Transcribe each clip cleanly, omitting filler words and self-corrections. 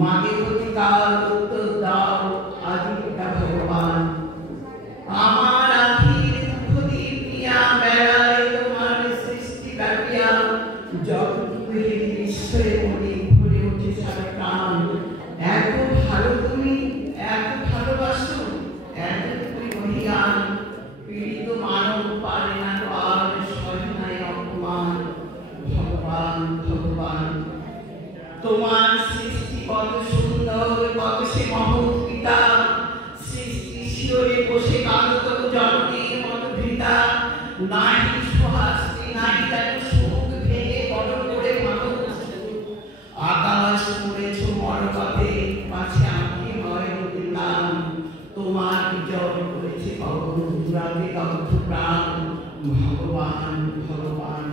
মাগে প্রতিকার উত্তর দাও আদিতা ভগবান। আমার আখির দুঃখদীপ নিয়া বেড়ায় তোমার সৃষ্টি কাটিয়া, জগৎ বিশ্বরে মনে ভরে ওঠে সারা প্রাণ। এত ভালো তুমি, এত ভালোবাসো, এত তুমি মহিয়ান, পীড়িত মানব পারে না তো আর সহে নাই অপমান। ভগবান ভগবান তোমার সৃষ্টি কত সুন্দর, কত সে মহৎ পিতা। সৃষ্টি শিরে বসে কাঁদো তবু জননীর মতো ভৃতা। নাহি সুহাসী নাহি যেন সুখ ভেঙে বড় করে মানুষ। আকাশ পড়েছ মরকতে পাছে আমি হয় দিলাম। তোমার বিজয় করেছে কখন দুরাতে দগ্ধ প্রাণ। ভগবান ভগবান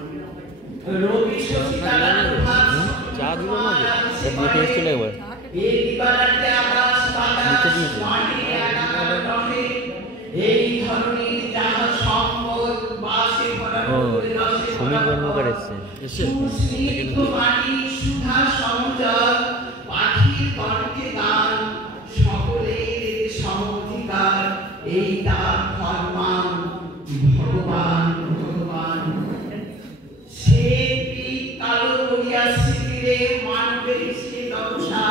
রবি শশী তারা চা দিল না যে নিচে চলে গেল এই দিবারাতে আকাশ বাতাস মাটি একাকার রহে। এই ধরনের যাহা সম্পদ বাসে ভরা করে রসে সমীর বর্ণকার এসছে সুস্নিগ্ধ মাটি সুধা সমুদর পাখির কণ্ঠে গান। সকলের সমধিকার এই তার ফরমান। ভগবান ভগবান সে কালো করিয়া শিবিরে মানবের সে দশা।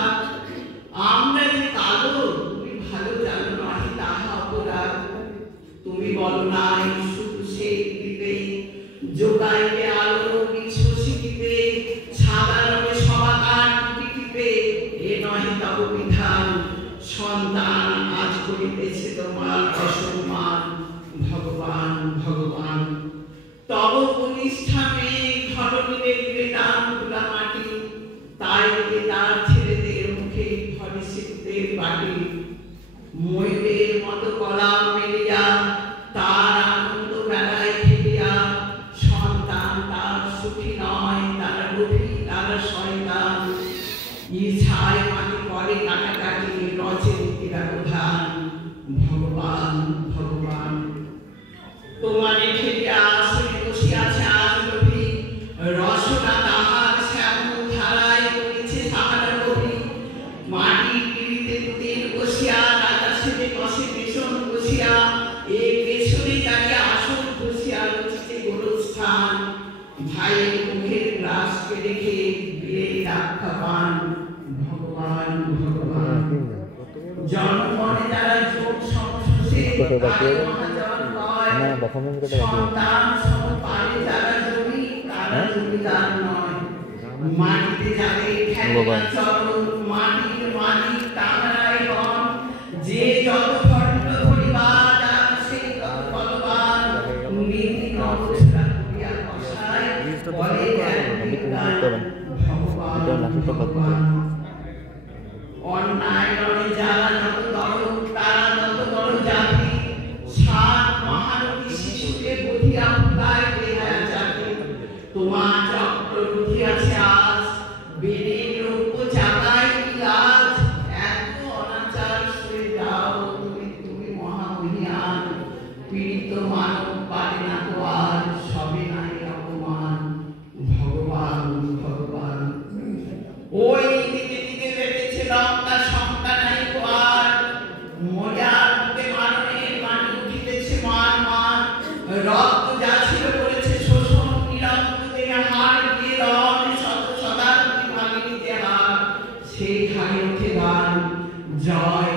আমরা যে কালো তুমি ভালো জানো নাহি তাহা অপরাধ। তুমি বলো নাই শুধু সে দিবে যোগাইবে আলো বিশ্বসী দিবে। সাদা রঙে সবাকার টিপিবে এ নহে তব বিধান। সন্তান আজ করিতেছে তোমার অসম্মান। ভগবান ভগবান তব কনিষ্ঠা মেয়ে ধরণীরে দিবে দান তুলা মাটি। তাই দিকে তার ছেলেদের মুখে ধরে শীতের বাটি। ময়ূরের মতো গলা মেলিয়া তার আনন্দ বেলায় খেলিয়া। সন্তান তার সুখী নয় তার লোভী তার শয়তান। ইচ্ছায় মাটি করে কাটাকাটি রচে ব্যবধান। ভগবান ভগবান তোমারে ঠেলিয়া আসনে বসিয়াছে আজ লোভী। রসনা তাহার শ্যামল ধারায় করেছে সাহারা কবি। মাটির পিড়িতে দুদিন বসিয়া রাজা সেবে বসে বেসন বসিয়া। এ বেসনে দাঁড়িয়ে আসন বসিয়া রচিতে গোরস্থান। ভাইয়ের মুখের গ্রাসকে দেখে বীরের রক্ষা পান। ভগবান ভগবান জনমনে যারা যোগ সংশ্লেষে সন্তান সমপারে যারা জমি তারা জমিদার নয়। মাটিতে যাদের খেলা চরণ মাটির মালিক তাহারাই হন। যে যত খণ্ড পরিবার যার সেই তত বলবান। নীতি নবসরা করিয়া কষায় বলে ভগবান অন্যায় রণে যারা যত দরদ তারা তত বড় জাতি। সাত মহানবী শিশুকে বুধিয়া উপায় বেহায়া জাতি। তোমার চক্র বুধিয়াছে আজ বেদের রূপ চাকায় কি লাজ। এত অনাচার সয়ে যাও তুমি তুমি মহামহিয়ান। পীড়িত মানব পারে না তো আর সবে নাই অপমান। ভগবান ভগবান ওই দিকে দিকে বেড়েছে লঙ্কা শঙ্কা নাই তো আর। মজার মুখে মানবের মাটি উঠিতেছে মান মান। রক্ত যাচ্ছিল করেছে শোষণ নিরক্ত দেহে হাড় দিয়ে রণ শত শতাব্দী ভাঙে নিজে হার। সেই হারে উঠে গান জয়